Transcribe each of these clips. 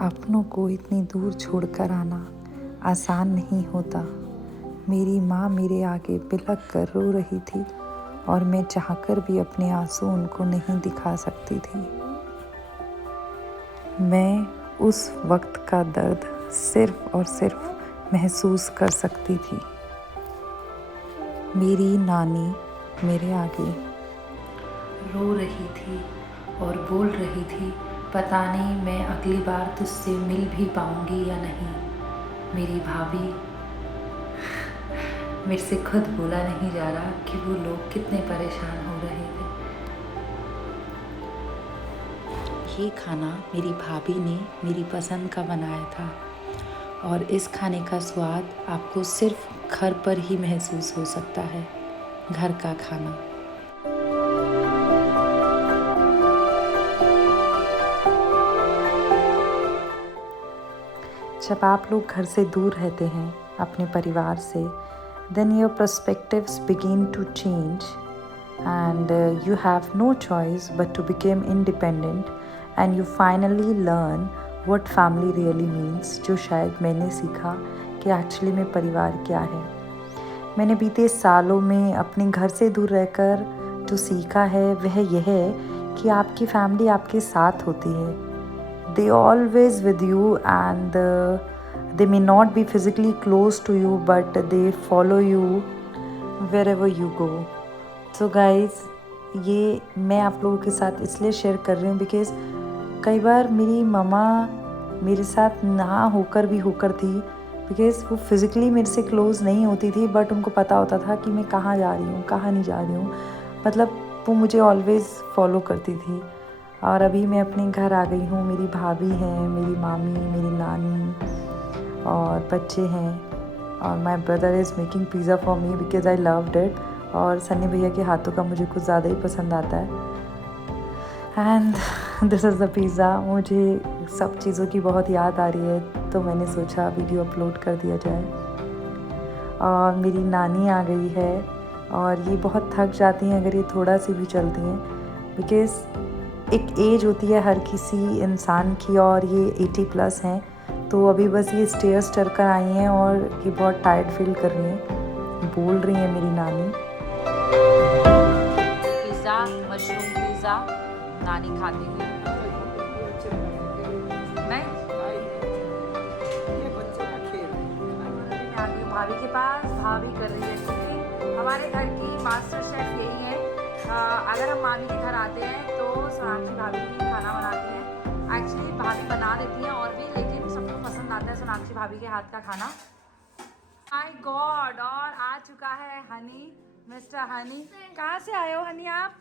अपनों को इतनी दूर छोड़कर आना आसान नहीं होता। मेरी माँ मेरे आगे बिलख कर रो रही थी और मैं चाहकर भी अपने आंसू उनको नहीं दिखा सकती थी। मैं उस वक्त का दर्द सिर्फ और सिर्फ महसूस कर सकती थी। मेरी नानी मेरे आगे रो रही थी और बोल रही थी, पता नहीं मैं अगली बार तुझसे मिल भी पाऊंगी या नहीं। मेरी भाभी, मेरे से खुद बोला नहीं जा रहा कि वो लोग कितने परेशान हो रहे थे। ये खाना मेरी भाभी ने मेरी पसंद का बनाया था और इस खाने का स्वाद आपको सिर्फ घर पर ही महसूस हो सकता है, घर का खाना। जब आप लोग घर से दूर रहते हैं अपने परिवार से, then your perspectives begin to change and you have no choice but to become independent and you finally learn what family really means, जो शायद मैंने सीखा कि एक्चुअली में परिवार क्या है। मैंने बीते सालों में अपने घर से दूर रहकर जो सीखा है वह यह है कि आपकी फैमिली आपके साथ होती है। They always with you and they may not be physically close to you but they follow you wherever you go. So guys, ये मैं आप लोगों के साथ इसलिए शेयर कर रही हूँ बिकॉज़ कई बार मेरी मम्मा मेरे साथ ना होकर भी होकर थी, बिकॉज़ वो फिज़िकली मेरे से क्लोज़ नहीं होती थी बट उनको पता होता था कि मैं कहाँ जा रही हूँ, कहाँ नहीं जा रही हूँ। मतलब वो मुझे ऑलवेज़ फॉलो करती थी। और अभी मैं अपने घर आ गई हूँ। मेरी भाभी है, मेरी मामी, मेरी नानी और बच्चे हैं और my brother is making pizza for me because I loved it. और सन्नी भैया के हाथों का मुझे कुछ ज़्यादा ही पसंद आता है। And this is the pizza. मुझे सब चीज़ों की बहुत याद आ रही है तो मैंने सोचा वीडियो अपलोड कर दिया जाए। और मेरी नानी आ गई है और ये बहुत थक जाती हैं अगर ये थोड़ा सी भी चलती हैं, बिकॉज़ एक एज होती है हर किसी इंसान की और ये 80+ हैं, तो अभी बस ये स्टेयर्स चढ़कर आई हैं और ये बहुत टायर्ड फील कर रही हैं। बोल रही है मेरी नानी। पिज़्ज़ा, मशरूम पिज़्ज़ा नानी खाती हुई। नहीं, ये बच्चे का खेल है। भाभी के पास भाभी कर रही है कुकिंग। हमारे घर की मास्टर शेफ यही है। अगर हम मामी के घर आते हैं तो सोनाक्षी भाभी ही खाना बनाती हैं। एक्चुअली भाभी बना देती हैं और भी, लेकिन सबको पसंद आता है सोनाक्षी भाभी के हाथ का खाना। माय गॉड, और आ चुका है हनी, मिस्टर हनी। कहाँ से आए हो हनी आप?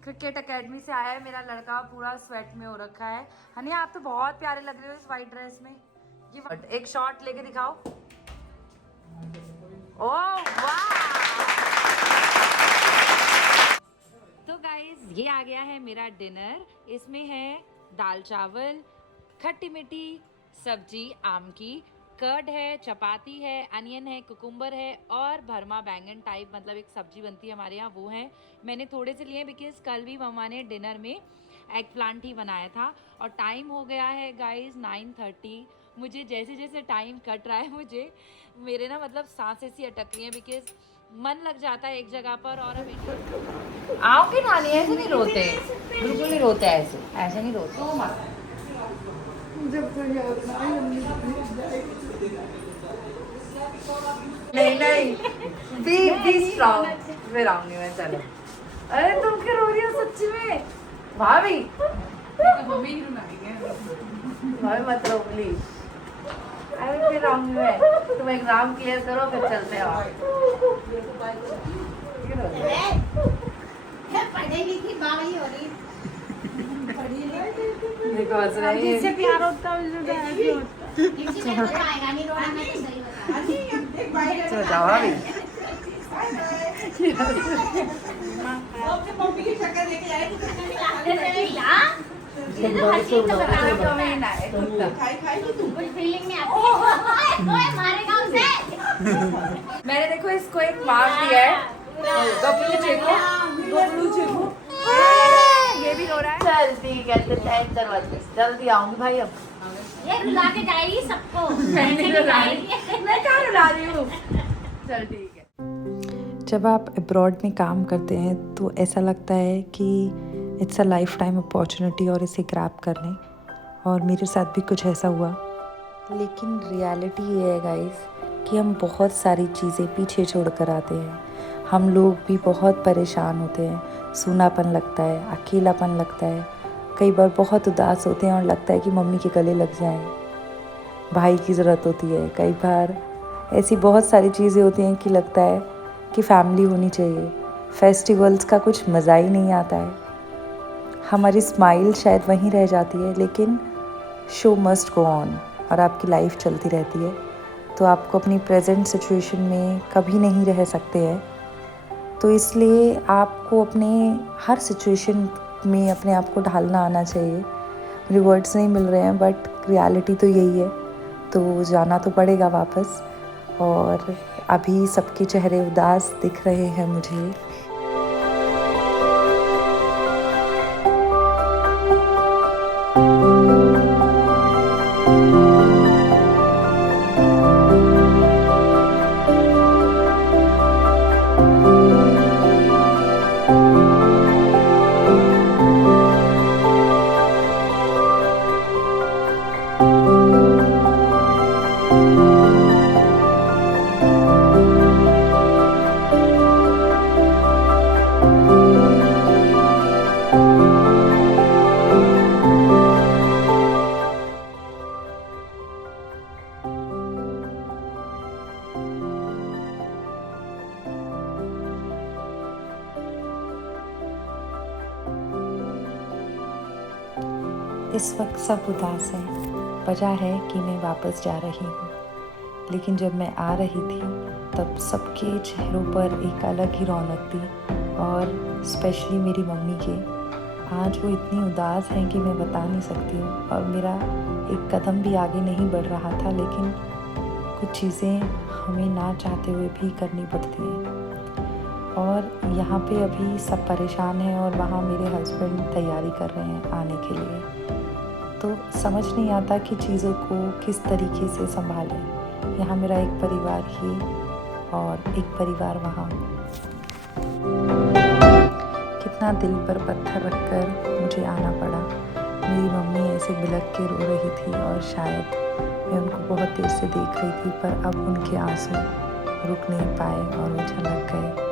क्रिकेट एकेडमी से आया है मेरा लड़का, पूरा स्वेट में हो रखा है। हनी आप तो बहुत प्यारे लग रहे हो इस वाइट ड्रेस में। ये एक शॉट लेके दिखाओ। ओह वाह! तो गाइज ये आ गया है मेरा डिनर। इसमें है दाल चावल, खट्टी मीठी सब्जी आम की, कर्ड है, चपाती है, अनियन है, कुकुम्बर है और भरमा बैंगन टाइप, मतलब एक सब्जी बनती है हमारे यहाँ, वो है। मैंने थोड़े से लिए बिकॉज कल भी मम्मा ने डिनर में एग प्लांट ही बनाया था। और टाइम हो गया है गाइज 9:30। मुझे जैसे जैसे टाइम कट रहा है मुझे मेरे ना मतलब सांसें सी अटक रही हैं बिकॉज मन लग जाता है एक जगह पर। और अब आओगे नानी, ऐसे नहीं रोते, बिल्कुल नहीं रोते, ऐसे ऐसे नहीं रोते। नहीं नहीं, बी स्ट्रॉन्ग, फिर आऊंगी मैं। चलो, अरे तुम क्यों रो रही हो सच्ची में? भाभी भाभी मत रो प्लीज। अरे फिर आऊंगी मैं, तुम एग्जाम क्लियर करो फिर चलते हैं। पढ़ेगी थी बाबा ही हो रही। देखो हंस रही है। जिससे प्यार होता है उससे आएगा नहीं रोना, मैं तो सही बता रही हूं। चलो जाओ अभी। अपने मम्मी की शक्ल लेके आए कुछ फीलिंग नहीं आती। ओए मारेगा उसे। मैंने देखो इसको एक मार्क दिया है, गपलू चेको, गपलू चेको। ये ये भी रो रहा है। चल ठीक है, तो टेंशन मत, जल्दी आऊंगी भाई अब। ये रुला के जाएगी सबको। मैंने रुला रही, मैं कहाँ रुला रही हूँ। चल ठीक है। जब आप अब्रॉड में काम करते हैं तो ऐसा लगता है कि it's a life time opportunity और इसे ग्रैब कर लें, और मेरे साथ भी कुछ ऐसा हुआ। लेकिन रियलिटी ये है गाइस कि हम बहुत सारी चीज़ें पीछे छोड़ कर आते हैं। हम लोग भी बहुत परेशान होते हैं, सूनापन लगता है, अकेलापन लगता है, कई बार बहुत उदास होते हैं और लगता है कि मम्मी के गले लग जाएं, भाई की ज़रूरत होती है, कई बार ऐसी बहुत सारी चीज़ें होती हैं कि लगता है कि फैमिली होनी चाहिए। फेस्टिवल्स का कुछ मज़ा ही नहीं आता है, हमारी स्माइल शायद वहीं रह जाती है, लेकिन शो मस्ट गो ऑन और आपकी लाइफ चलती रहती है। तो आपको अपनी प्रेजेंट सिचुएशन में कभी नहीं रह सकते हैं, तो इसलिए आपको अपने हर सिचुएशन में अपने आप को ढालना आना चाहिए। मुझे वर्ड्स नहीं मिल रहे हैं बट रियलिटी तो यही है, तो जाना तो पड़ेगा वापस। और अभी सबके चेहरे उदास दिख रहे हैं मुझे। इस वक्त सब उदास हैं, वजह है कि मैं वापस जा रही हूँ। लेकिन जब मैं आ रही थी तब सबके चेहरों पर एक अलग ही रौनक थी, और स्पेशली मेरी मम्मी के। आज वो इतनी उदास हैं कि मैं बता नहीं सकती हूँ, और मेरा एक कदम भी आगे नहीं बढ़ रहा था, लेकिन कुछ चीज़ें हमें ना चाहते हुए भी करनी पड़ती हैं। और यहाँ पे अभी सब परेशान हैं और वहाँ मेरे हस्बैंड तैयारी कर रहे हैं आने के लिए। तो समझ नहीं आता कि चीज़ों को किस तरीके से संभालें। यहाँ मेरा एक परिवार ही और एक परिवार वहाँ। कितना दिल पर पत्थर रखकर मुझे आना पड़ा। मेरी मम्मी ऐसे बिलख के रो रही थी और शायद मैं उनको बहुत देर से देख रही थी, पर अब उनके आंसू रुक नहीं पाए और वो छलक गए।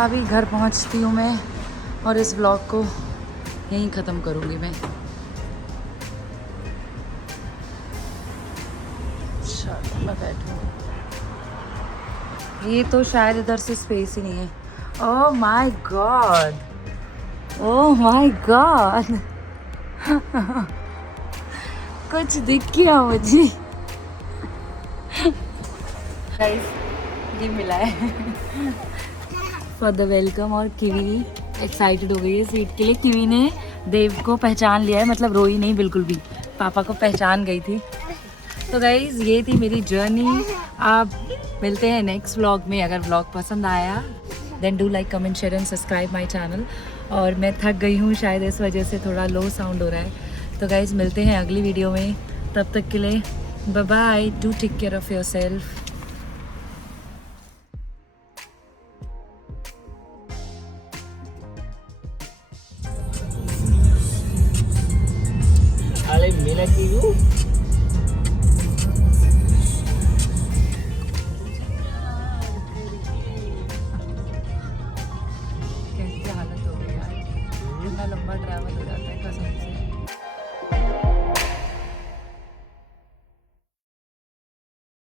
अभी घर पहुंचती हूँ मैं और इस व्लॉग को यहीं ख़त्म करूँगी मैं। चलो मैं बैठूँ। ये तो शायद इधर से स्पेस ही नहीं है। Oh my God, oh my God कुछ दिख गया मुझे। गाइस ये मिला है फॉर द वेलकम। और किवी एक्साइटेड हो गई है स्वीट के लिए। किवी ने देव को पहचान लिया है, मतलब रोई नहीं बिल्कुल भी, पापा को पहचान गई थी। तो गाइज ये थी मेरी जर्नी। आप मिलते हैं नेक्स्ट व्लॉग में। अगर व्लॉग पसंद आया then do like, comment, share and subscribe my channel. और मैं थक गई हूँ शायद, इस वजह से थोड़ा लो साउंड हो रहा है। तो गाइज मिलते हैं अगली वीडियो में, तब तक के लिए bye bye. Do take care of yourself. अरे मिला कीवी कैसी हालत हो गई यार, इतना लंबा ट्रैवल हो जाता है कसम से।